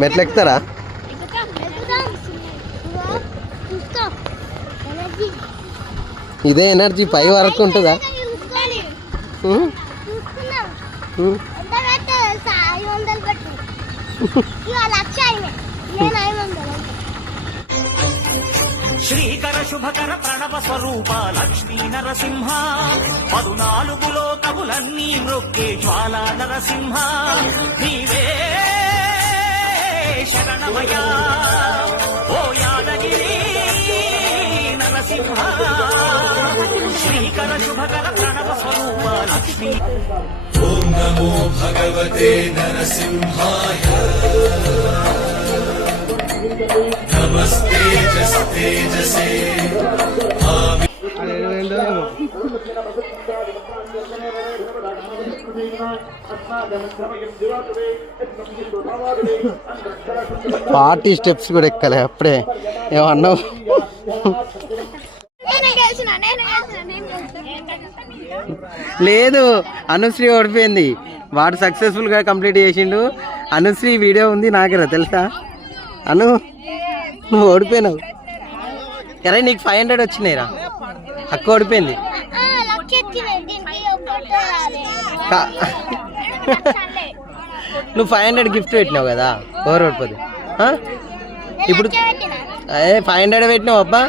మెట్లు ఎక్కుతారా? ఇదే ఎనర్జీ పై వరకు ఉంటుందా? శ్రీకర శుభకర ప్రణవ స్వరూప లక్ష్మీ నరసింహ 14 లోకములన్నీ మృక్కే జ్వాలా నరసింహ నీవే శరణమయా ఓ యాదగిరి నరసింహ శ్రీకర శుభకర ప్రణవ స్వరూప లక్ష్మీ. ఓం నమో భగవతే నరసింహాయ నమస్తే తేజసే పార్టీ స్టెప్స్ కూడా ఎక్కలే అప్పుడే ఏమన్నావు? లేదు, అనుశ్రీ ఓడిపోయింది. వాడు సక్సెస్ఫుల్గా కంప్లీట్ చేసిండు. అనుశ్రీ వీడియో ఉంది నాకేరా తెలుసా? అను నువ్వు ఓడిపోయినావు. అరే నీకు 500 వచ్చినాయిరా. అక్క ఓడిపోయింది. నువ్వు 500 గిఫ్ట్ పెట్టినావు కదా, ఓవర్ ఓడిపోదు. ఇప్పుడు 500 పెట్టినావు అబ్బా.